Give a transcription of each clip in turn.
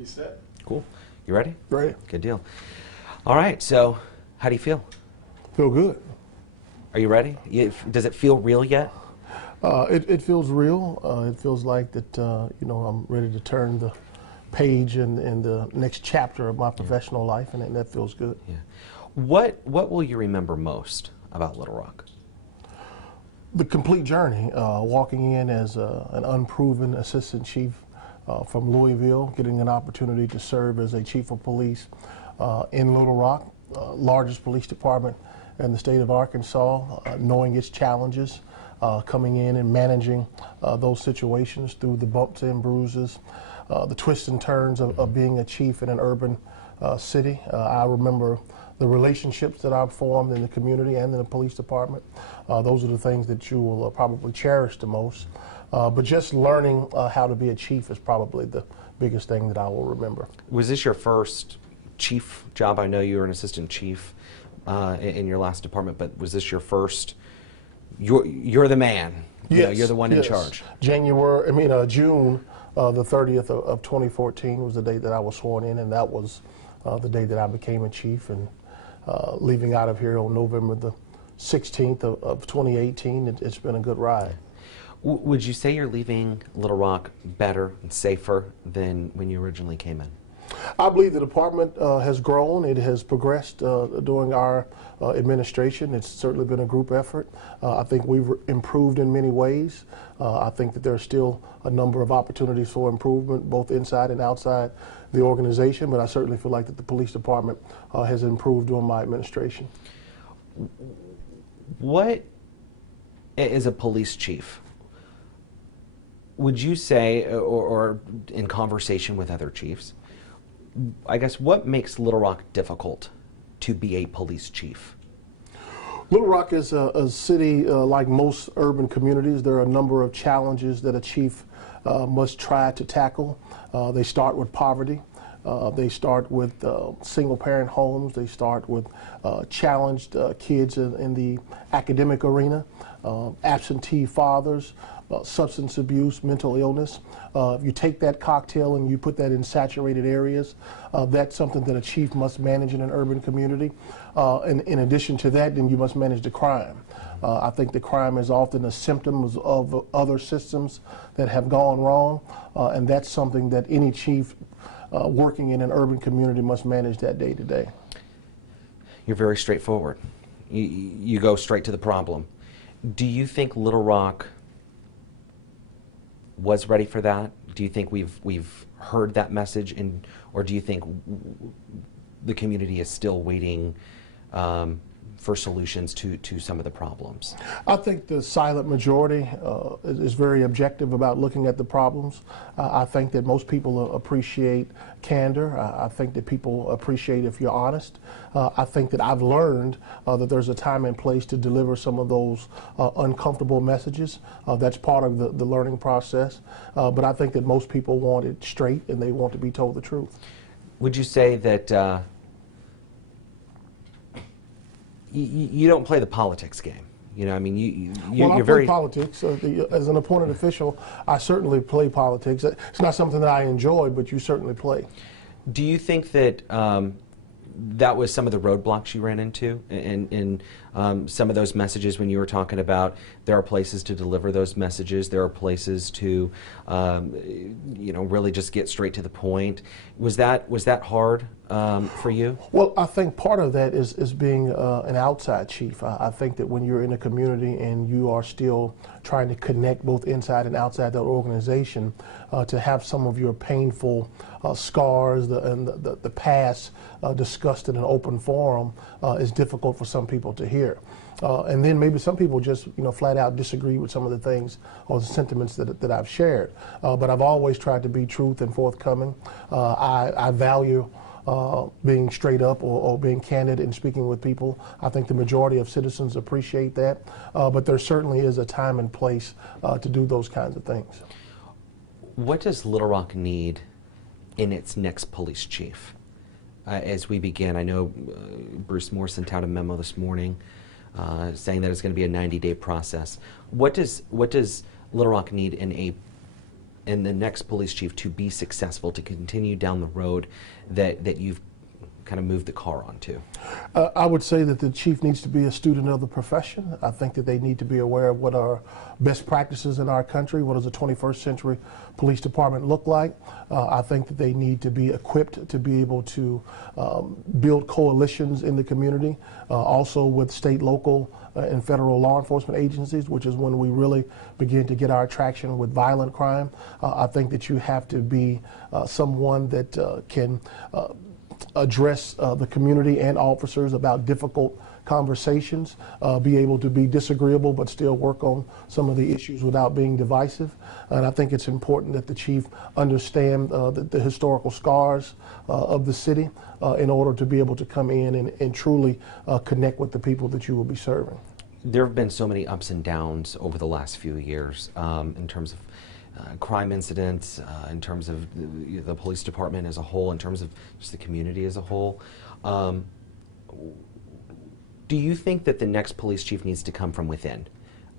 Be set. Cool. You ready? Ready. Good deal. All right, so how do you feel? Feel good. Are you ready? Does it feel real yet? It feels real. It feels like that, I'm ready to turn the page in the next chapter of my professional life, and that feels good. Yeah. What will you remember most about Little Rock? The complete journey, walking in as an unproven assistant chief from Louisville, getting an opportunity to serve as a chief of police in Little Rock, largest police department in the state of Arkansas, knowing its challenges, coming in and managing those situations through the bumps and bruises, the twists and turns of being a chief in an urban city. I remember the relationships that I've formed in the community and in the police department. Those are the things that you will probably cherish the most. But just learning how to be a chief is probably the biggest thing that I will remember. Was this your first chief job? I know you were an assistant chief in your last department, but was this your first? You're the man. Yes, you're the one in charge. June the 30th of 2014 was the day that I was sworn in, and that was the day that I became a chief. And leaving out of here on November the 16th of 2018, it's been a good ride. Would you say you're leaving Little Rock better and safer than when you originally came in? I believe the department has grown. It has progressed during our administration. It's certainly been a group effort. I think we've improved in many ways. I think that there's still a number of opportunities for improvement, both inside and outside the organization, but I certainly feel like that the police department has improved during my administration. What, as a police chief, would you say, or in conversation with other chiefs, I guess, what makes Little Rock difficult to be a police chief? Little Rock is a city like most urban communities. There are a number of challenges that a chief must try to tackle. They start with poverty. They start with single-parent homes. They start with challenged kids in the academic arena, absentee fathers, substance abuse, mental illness. If you take that cocktail and you put that in saturated areas, that's something that a chief must manage in an urban community. And in addition to that, then you must manage the crime. I think the crime is often a symptom of other systems that have gone wrong, and that's something that any chief working in an urban community must manage that day to day. You're very straightforward. You go straight to the problem. Do you think Little Rock was ready for that? Do you think we've heard that message, or do you think the community is still waiting for solutions to some of the problems? I think the silent majority is very objective about looking at the problems. I think that most people appreciate candor. I think that people appreciate if you're honest. I think that I've learned that there's a time and place to deliver some of those uncomfortable messages. That's part of the learning process. But I think that most people want it straight and they want to be told the truth. Would you say that you don't play the politics game? You know, I mean, you're very... Well, I play politics. As an appointed official, I certainly play politics. It's not something that I enjoy, but you certainly play. Do you think that that was some of the roadblocks you ran into in some of those messages when you were talking about there are places to deliver those messages, there are places to really just get straight to the point? Was that hard for you? Well, I think part of that is being an outside chief. I think that when you're in a community and you are still trying to connect both inside and outside that organization, to have some of your painful scars and the past discussed in an open forum is difficult for some people to hear. And then maybe some people just flat out disagree with some of the things or the sentiments that I've shared. But I've always tried to be truth and forthcoming. I value being straight up or being candid in speaking with people. I think the majority of citizens appreciate that. But there certainly is a time and place to do those kinds of things. What does Little Rock need in its next police chief? As we begin, I know Bruce Moore sent out a memo this morning saying that it's going to be a 90-day process. What does Little Rock need in and the next police chief to be successful, to continue down the road that you've kind of moved the car onto? I would say that the chief needs to be a student of the profession. I think that they need to be aware of what are best practices in our country. What does a 21st century police department look like? I think that they need to be equipped to be able to build coalitions in the community, also with state, local, and federal law enforcement agencies, which is when we really begin to get our traction with violent crime. I think that you have to be someone that can address the community and officers about difficult conversations, be able to be disagreeable but still work on some of the issues without being divisive. And I think it's important that the chief understand the historical scars of the city in order to be able to come in and truly connect with the people that you will be serving. There have been so many ups and downs over the last few years in terms of crime incidents, in terms of the police department as a whole, in terms of just the community as a whole. Do you think that the next police chief needs to come from within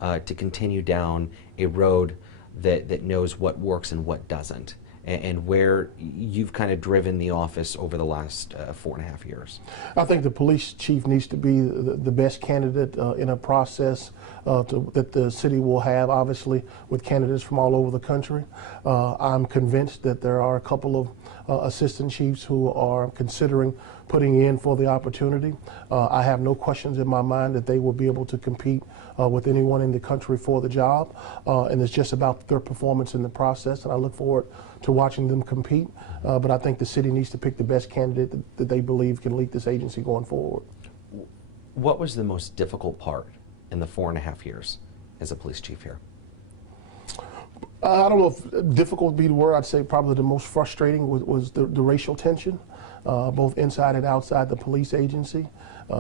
to continue down a road that knows what works and what doesn't, and where you've kind of driven the office over the last 4.5 years? I think the police chief needs to be the best candidate in a process that the city will have, obviously, with candidates from all over the country. I'm convinced that there are a couple of assistant chiefs who are considering putting in for the opportunity. I have no questions in my mind that they will be able to compete with anyone in the country for the job, and it's just about their performance in the process, and I look forward to watching them compete. But I think the city needs to pick the best candidate that they believe can lead this agency going forward. What was the most difficult part in the 4.5 years as a police chief here? I don't know if difficult would be the word. I'd say probably the most frustrating was the racial tension, both inside and outside the police agency.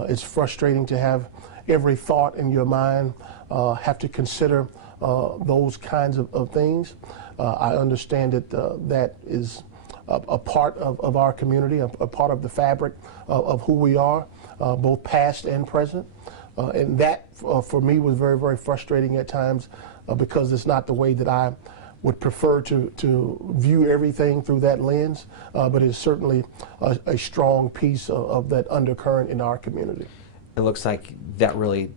It's frustrating to have every thought in your mind have to consider those kinds of things. I understand that that is a part of our community, a part of the fabric of who we are, both past and present. And that, for me, was very, very frustrating at times because it's not the way that I would prefer to view everything through that lens, but it's certainly a strong piece of that undercurrent in our community. It looks like that really,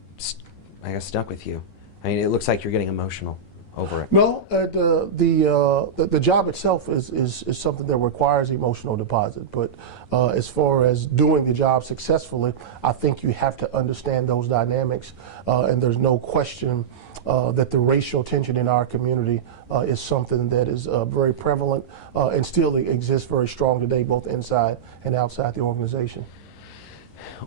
I guess, stuck with you. I mean, it looks like you're getting emotional over it. No, the job itself is something that requires emotional deposit, but as far as doing the job successfully, I think you have to understand those dynamics, and there's no question that the racial tension in our community is something that is very prevalent and still exists very strong today, both inside and outside the organization.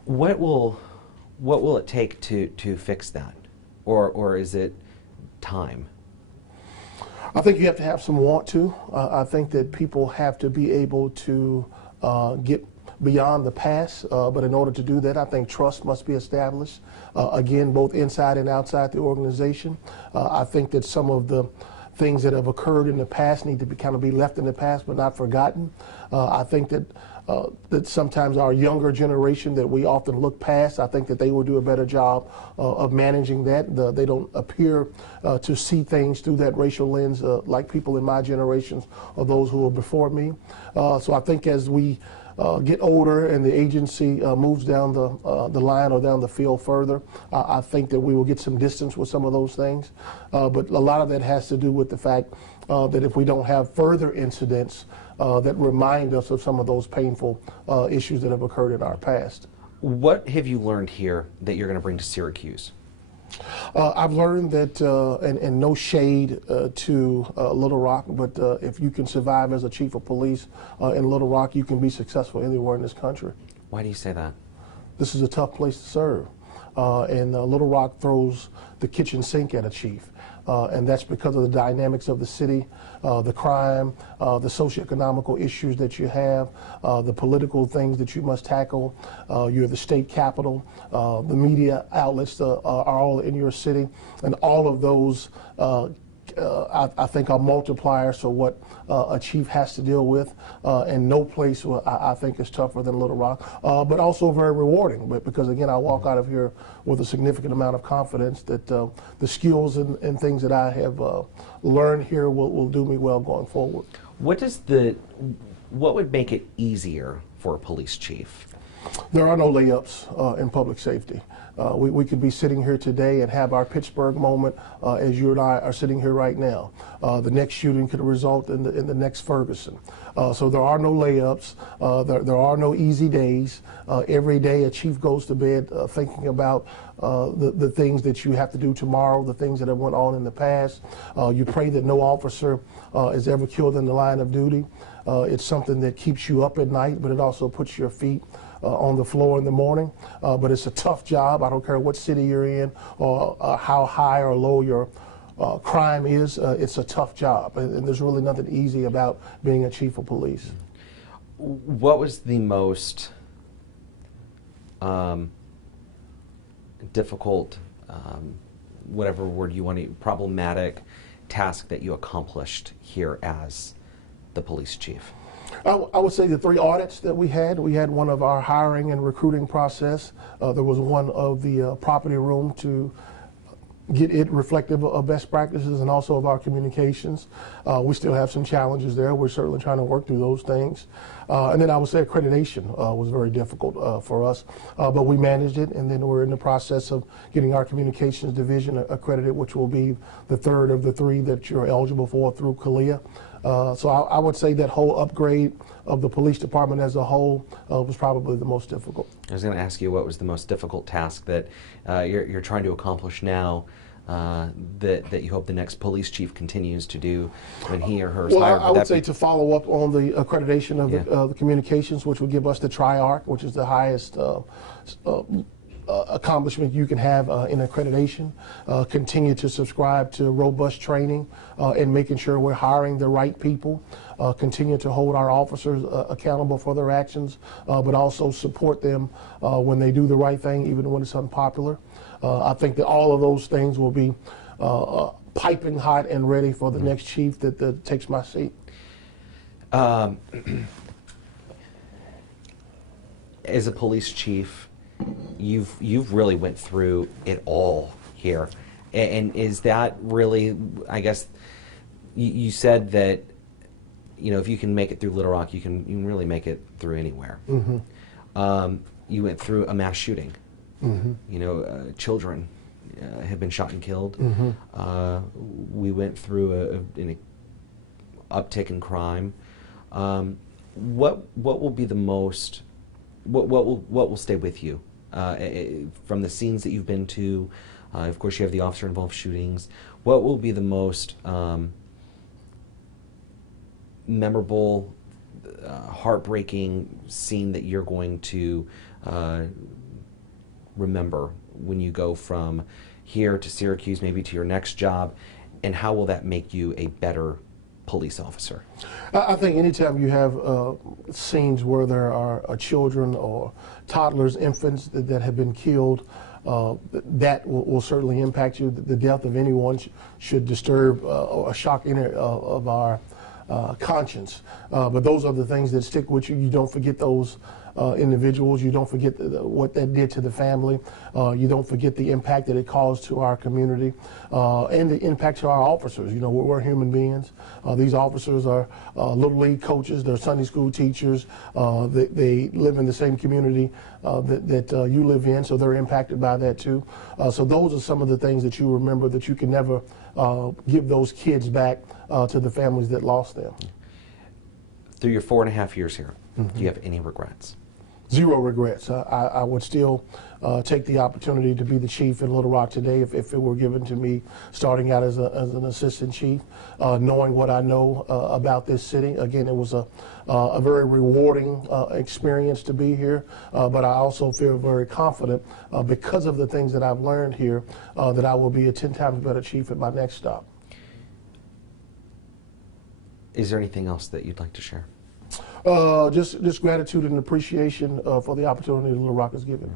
What will it take to fix that, or is it time? I think you have to have some want to. I think that people have to be able to get beyond the past, but in order to do that, I think trust must be established, again, both inside and outside the organization. I think that some of the things that have occurred in the past need to be left in the past but not forgotten. I think that sometimes our younger generation that we often look past, I think that they will do a better job of managing that. They don't appear to see things through that racial lens like people in my generations or those who are before me. So I think as we get older and the agency moves down the line or down the field further, I think that we will get some distance with some of those things. But a lot of that has to do with the fact that if we don't have further incidents that remind us of some of those painful issues that have occurred in our past. What have you learned here that you're going to bring to Syracuse? I've learned that, and no shade to Little Rock, but if you can survive as a chief of police in Little Rock, you can be successful anywhere in this country. Why do you say that? This is a tough place to serve. And Little Rock throws the kitchen sink at a chief. And that's because of the dynamics of the city, the crime, the socioeconomical issues that you have, the political things that you must tackle. You're the state capital. The media outlets are all in your city. And all of those I think are multipliers for what a chief has to deal with, and no place I think is tougher than Little Rock, but also very rewarding. But because again, I walk out of here with a significant amount of confidence that the skills and things that I have learned here will do me well going forward. What would make it easier for a police chief? There are no layups in public safety. We could be sitting here today and have our Pittsburgh moment as you and I are sitting here right now. The next shooting could result in the next Ferguson. So there are no layups. There are no easy days. Every day a chief goes to bed thinking about the things that you have to do tomorrow, the things that have went on in the past. You pray that no officer is ever killed in the line of duty. It's something that keeps you up at night, but it also puts your feet on the floor in the morning. But it's a tough job. I don't care what city you're in or how high or low your crime is. It's a tough job, and there's really nothing easy about being a chief of police. What was the most difficult, whatever word you want to, problematic task that you accomplished here as the police chief? I would say the 3 audits that we had. We had one of our hiring and recruiting process. There was one of the property room to get it reflective of best practices and also of our communications. We still have some challenges there. We're certainly trying to work through those things. And then I would say accreditation was very difficult for us, but we managed it, and then we're in the process of getting our communications division accredited, which will be the 3rd of the 3 that you're eligible for through CALIA. So I would say that whole upgrade of the police department as a whole was probably the most difficult. I was going to ask you what was the most difficult task that you're trying to accomplish now that you hope the next police chief continues to do when he or her is hired. I would say to follow up on the accreditation of the communications, which would give us the TRIARC, which is the highest accomplishment you can have in accreditation. Continue to subscribe to robust training and making sure we're hiring the right people. Continue to hold our officers accountable for their actions, but also support them when they do the right thing, even when it's unpopular. I think that all of those things will be piping hot and ready for the next chief that takes my seat. As a police chief, you've really went through it all here, and is that really, I guess, you said that, you know, if you can make it through Little Rock, you can really make it through anywhere. Mm-hmm. You went through a mass shooting. Mm-hmm. You know, children have been shot and killed. Mm-hmm. We went through an uptick in crime. What will be the most? What will stay with you from the scenes that you've been to? Of course, you have the officer-involved shootings. What will be the most memorable, heartbreaking scene that you're going to remember when you go from here to Syracuse, maybe to your next job, and how will that make you a better police officer? I think anytime you have scenes where there are children or toddlers, infants that have been killed, that will certainly impact you. The death of anyone should disturb or shock any of our conscience. But those are the things that stick with you. You don't forget those individuals. You don't forget what that did to the family. You don't forget the impact that it caused to our community and the impact to our officers. You know, we're human beings. These officers are Little League coaches. They're Sunday school teachers. They live in the same community that you live in, so they're impacted by that too. So those are some of the things that you remember that you can never give those kids back to the families that lost them. Through your 4.5 years here, mm-hmm. do you have any regrets? Zero regrets. I would still take the opportunity to be the chief in Little Rock today if it were given to me starting out as an assistant chief, knowing what I know about this city. Again, it was a very rewarding experience to be here, but I also feel very confident because of the things that I've learned here that I will be a 10 times better chief at my next stop. Is there anything else that you'd like to share? Just gratitude and appreciation for the opportunity Little Rock has given me.